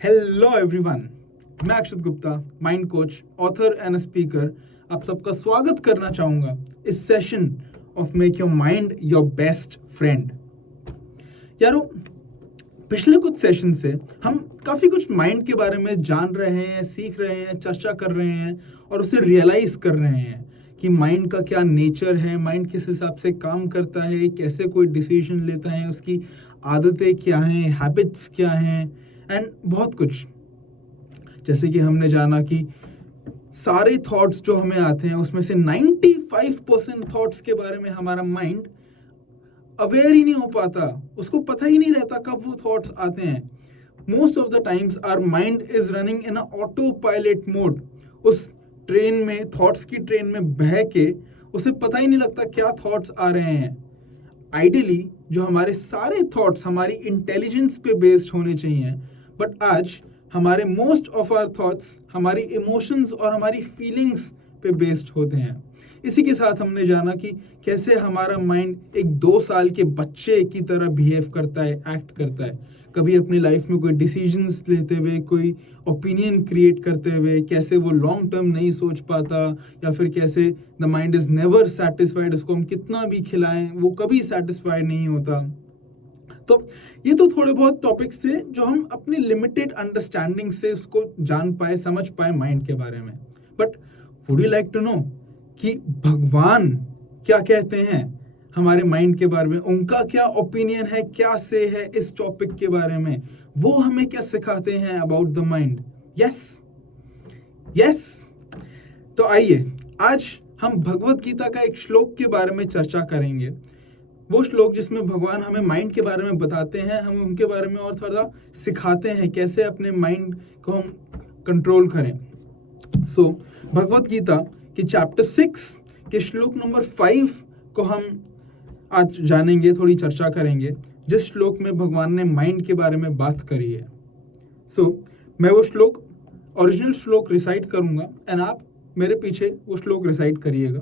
Hello everyone, मैं Akshat Gupta, mind coach, author and speaker, आप सबका स्वागत करना चाहूँगा इस session of make your mind your best friend. यारो, पिछले कुछ सेशन से हम काफ़ी कुछ माइंड के बारे में जान रहे हैं, सीख रहे हैं, चर्चा कर रहे हैं और उसे रियलाइज़ कर रहे हैं कि माइंड का क्या नेचर है, माइंड किस हिसाब से काम करता है, कैसे कोई डिसीजन लेता है, उसकी आदतें क्या हैं, हैबिट्स क्या हैं एंड बहुत कुछ। जैसे कि हमने जाना कि सारे थॉट्स जो हमें आते हैं उसमें से 95% थॉट्स के बारे में हमारा माइंड अवेयर ही नहीं हो पाता, उसको पता ही नहीं रहता कब वो थॉट्स आते हैं। Most of the times our mind is running in a autopilot mode. उस ट्रेन में, थॉट्स की ट्रेन में बह के उसे पता ही नहीं लगता क्या थॉट्स आ रहे हैं। आइडियली जो हमारे सारे थॉट्स हमारी इंटेलिजेंस पे बेस्ड होने चाहिए, बट आज हमारे मोस्ट ऑफ आवर थॉट्स हमारी इमोशंस और हमारी फीलिंग्स पे बेस्ड होते हैं। इसी के साथ हमने जाना कि कैसे हमारा माइंड एक 2 साल के बच्चे की तरह बिहेव करता है, एक्ट करता है। कभी अपनी लाइफ में कोई डिसीजंस लेते हुए, कोई ओपिनियन क्रिएट करते हुए, कैसे वो लॉन्ग टर्म नहीं सोच पाता, या फिर कैसे the mind is never satisfied, उसको हम कितना भी खिलाएं वो कभी सेटिस्फाइड नहीं होता। तो ये तो थोड़े बहुत टॉपिक्स थे जो हम अपनी लिमिटेड अंडरस्टैंडिंग से उसको जान पाए, समझ पाए माइंड के बारे में। But would you like to know कि भगवान क्या कहते हैं हमारे माइंड के बारे में, उनका क्या ओपिनियन है, क्या से है इस टॉपिक के बारे में, वो हमें क्या सिखाते हैं अबाउट द माइंड। यस। तो आइए आज हम भगवत गीता का एक श्लोक के बारे में चर्चा करेंगे। वो श्लोक जिसमें भगवान हमें माइंड के बारे में बताते हैं, हम उनके बारे में और थोड़ा सिखाते हैं कैसे अपने माइंड को हम कंट्रोल करें। सो भगवत गीता के चैप्टर 6 के श्लोक नंबर 5 को हम आज जानेंगे, थोड़ी चर्चा करेंगे, जिस श्लोक में भगवान ने माइंड के बारे में बात करी है। मैं वो श्लोक, ओरिजिनल श्लोक रिसाइट करूंगा एंड आप मेरे पीछे वो श्लोक रिसाइट करिएगा।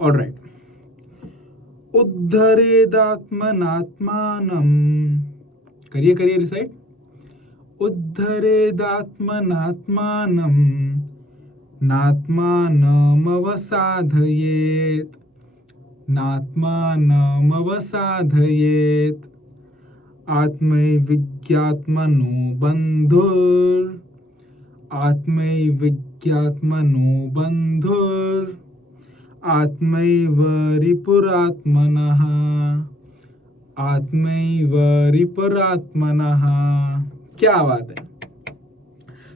ऑलराइट। उद्धरेदात्मनात्मानं, करिए रिसाइट। उद्धरेदात्मनात्मानं नात्मानमवसाधयेत्, नात्मानमवसाधयेत्। आत्मैविज्ञात्मनो बन्धुर्, आत्मैविज्ञात्मनो बन्धुर्, आत्मैव रिपुरात्मनः, आत्मैव रिपुरात्मनः। क्या बात है।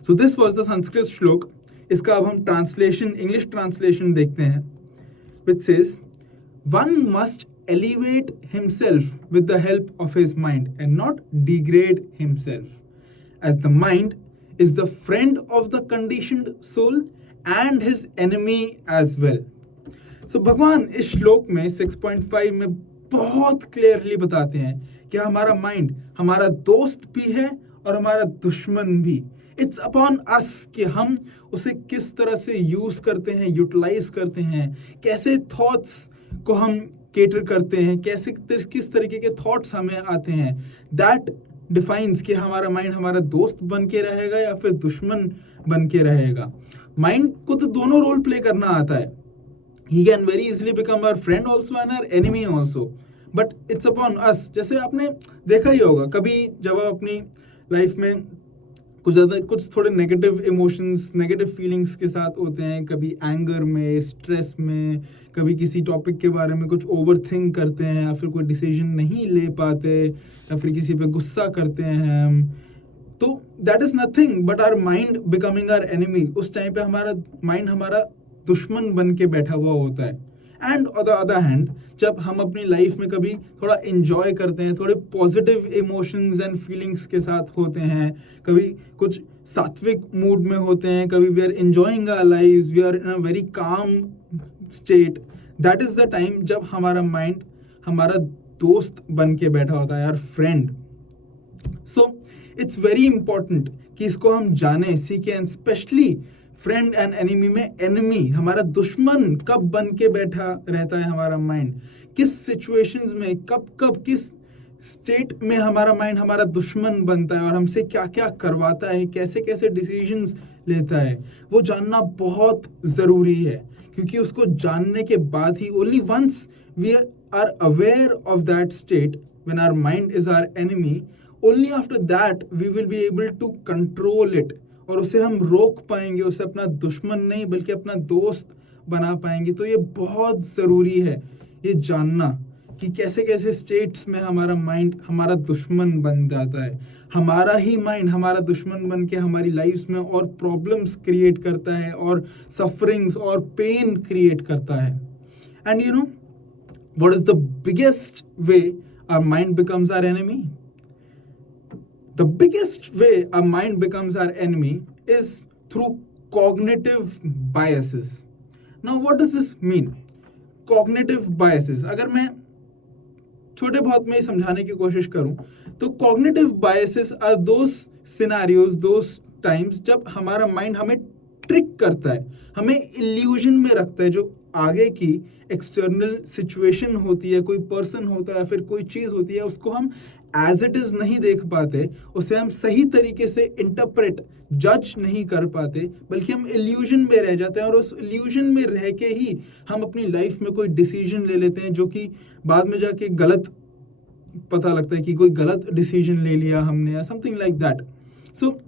So this was the Sanskrit श्लोक। इसका अब हम ट्रांसलेशन, इंग्लिश ट्रांसलेशन देखते हैं, which says, one must elevate himself with the help of his mind and not degrade himself, as the mind is the friend of the conditioned soul and his enemy as well. So भगवान इस श्लोक में 6.5 में बहुत clearly बताते हैं कि हमारा माइंड हमारा दोस्त भी है और हमारा दुश्मन भी। इट्स अपॉन अस कि हम उसे किस तरह से यूज़ करते हैं, यूटिलाइज करते हैं, कैसे थॉट्स को हम केटर करते हैं, कैसे किस तरीके के थॉट्स हमें आते हैं। दैट डिफाइंस कि हमारा माइंड हमारा दोस्त बन के रहेगा या फिर दुश्मन बन के रहेगा। माइंड को तो दोनों रोल प्ले करना आता है। He can very easily become our friend also and our enemy also, but it's upon us। जैसे आपने देखा ही होगा कभी जब आप अपनी लाइफ में कुछ थोड़े नेगेटिव इमोशंस, नेगेटिव फीलिंग्स के साथ होते हैं, कभी एंगर में, स्ट्रेस में, कभी किसी टॉपिक के बारे में कुछ ओवर थिंक करते हैं या फिर कोई डिसीजन नहीं ले पाते या फिर किसी पे गुस्सा करते हैं हम, तो that is nothing but our mind becoming our enemy. उस टाइम पे हमारा माइंड हमारा दुश्मन बन के बैठा हुआ होता है। And on the other hand, जब हम अपनी लाइफ में कभी थोड़ा एंजॉय करते हैं, थोड़े पॉजिटिव इमोशंस एंड फीलिंग्स के साथ होते हैं, कभी कुछ सात्विक मूड में होते हैं, कभी we are enjoying our lives, we are in a very calm state, that is the time जब हमारा माइंड हमारा दोस्त बन के बैठा होता है, यार friend. So it's very important कि इसको हम जानें, सीखें, and specially friend and enemy में एनिमी, हमारा दुश्मन कब बन के बैठा रहता है हमारा माइंड, किस सिचुएशंस में, कब किस स्टेट में हमारा माइंड हमारा दुश्मन बनता है और हमसे क्या क्या करवाता है, कैसे कैसे डिसीजंस लेता है, वो जानना बहुत ज़रूरी है। क्योंकि उसको जानने के बाद ही, only once we are aware of that state when our mind is our enemy, only after that we will be able to control it, और उसे हम रोक पाएंगे, उसे अपना दुश्मन नहीं बल्कि अपना दोस्त बना पाएंगे। तो ये बहुत ज़रूरी है ये जानना कि कैसे कैसे स्टेट्स में हमारा माइंड हमारा दुश्मन बन जाता है, हमारा ही माइंड हमारा दुश्मन बन के हमारी लाइफ में और प्रॉब्लम्स क्रिएट करता है और सफरिंग्स और पेन क्रिएट करता है। And you know what is the biggest way our mind becomes our enemy? The biggest way our mind becomes our enemy is through cognitive biases. Now, what does this mean? Cognitive biases. अगर मैं छोटे बहुत में ही समझाने की कोशिश करूं तो cognitive biases are those scenarios, those times जब हमारा माइंड हमें ट्रिक करता है, हमें इल्यूजन में रखता है, जो आगे की एक्सटर्नल सिचुएशन होती है, कोई पर्सन होता है, फिर कोई चीज़ होती है, उसको हम एज इट इज़ नहीं देख पाते, उसे हम सही तरीके से इंटरप्रेट जज नहीं कर पाते, बल्कि हम इल्यूजन में रह जाते हैं और उस इल्यूजन में रह के ही हम अपनी लाइफ में कोई डिसीजन ले लेते हैं जो कि बाद में जाके गलत पता लगता है कि कोई गलत डिसीजन ले लिया हमने या समथिंग लाइक दैट। सो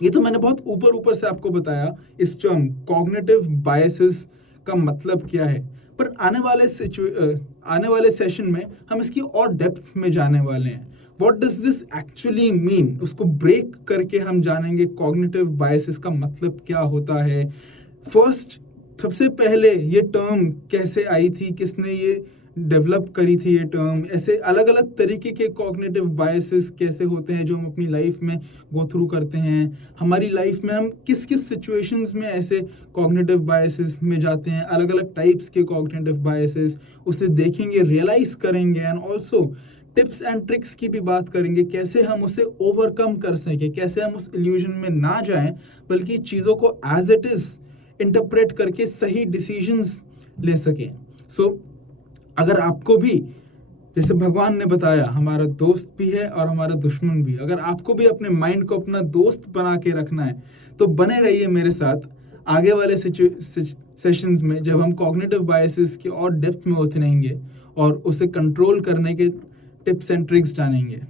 ये तो मैंने बहुत ऊपर से आपको बताया इस टर्म कॉग्निटिव बायसेस का मतलब क्या है, पर आने वाले सेशन में हम इसकी और डेप्थ में जाने वाले हैं। What does this actually mean, उसको ब्रेक करके हम जानेंगे कॉग्निटिव बायसेस का मतलब क्या होता है। फर्स्ट, सबसे पहले ये टर्म कैसे आई थी, किसने ये डेवलप करी थी ये टर्म, ऐसे अलग अलग तरीके के कॉग्निटिव बायसेस कैसे होते हैं जो हम अपनी लाइफ में गो थ्रू करते हैं, हमारी लाइफ में हम किस किस सिचुएशंस में ऐसे कॉग्निटिव बायसेस में जाते हैं, अलग अलग टाइप्स के कॉग्निटिव बायसेस, उसे देखेंगे, रियलाइज करेंगे, and also tips and tricks की भी बात करेंगे, कैसे हम उसे ओवरकम कर सकें, कैसे हम उस इल्यूजन में ना जाएं बल्कि चीज़ों को एज इट इज़ इंटरप्रेट करके सही डिसीजंस ले सकें। सो अगर आपको भी, जैसे भगवान ने बताया, हमारा दोस्त भी है और हमारा दुश्मन भी, अगर आपको भी अपने माइंड को अपना दोस्त बना के रखना है तो बने रहिए मेरे साथ आगे वाले सेशंस में, जब हम कॉग्निटिव बायसेस की और डेप्थ में उतरेंगे और उसे कंट्रोल करने के टिप्स एंड ट्रिक्स जानेंगे।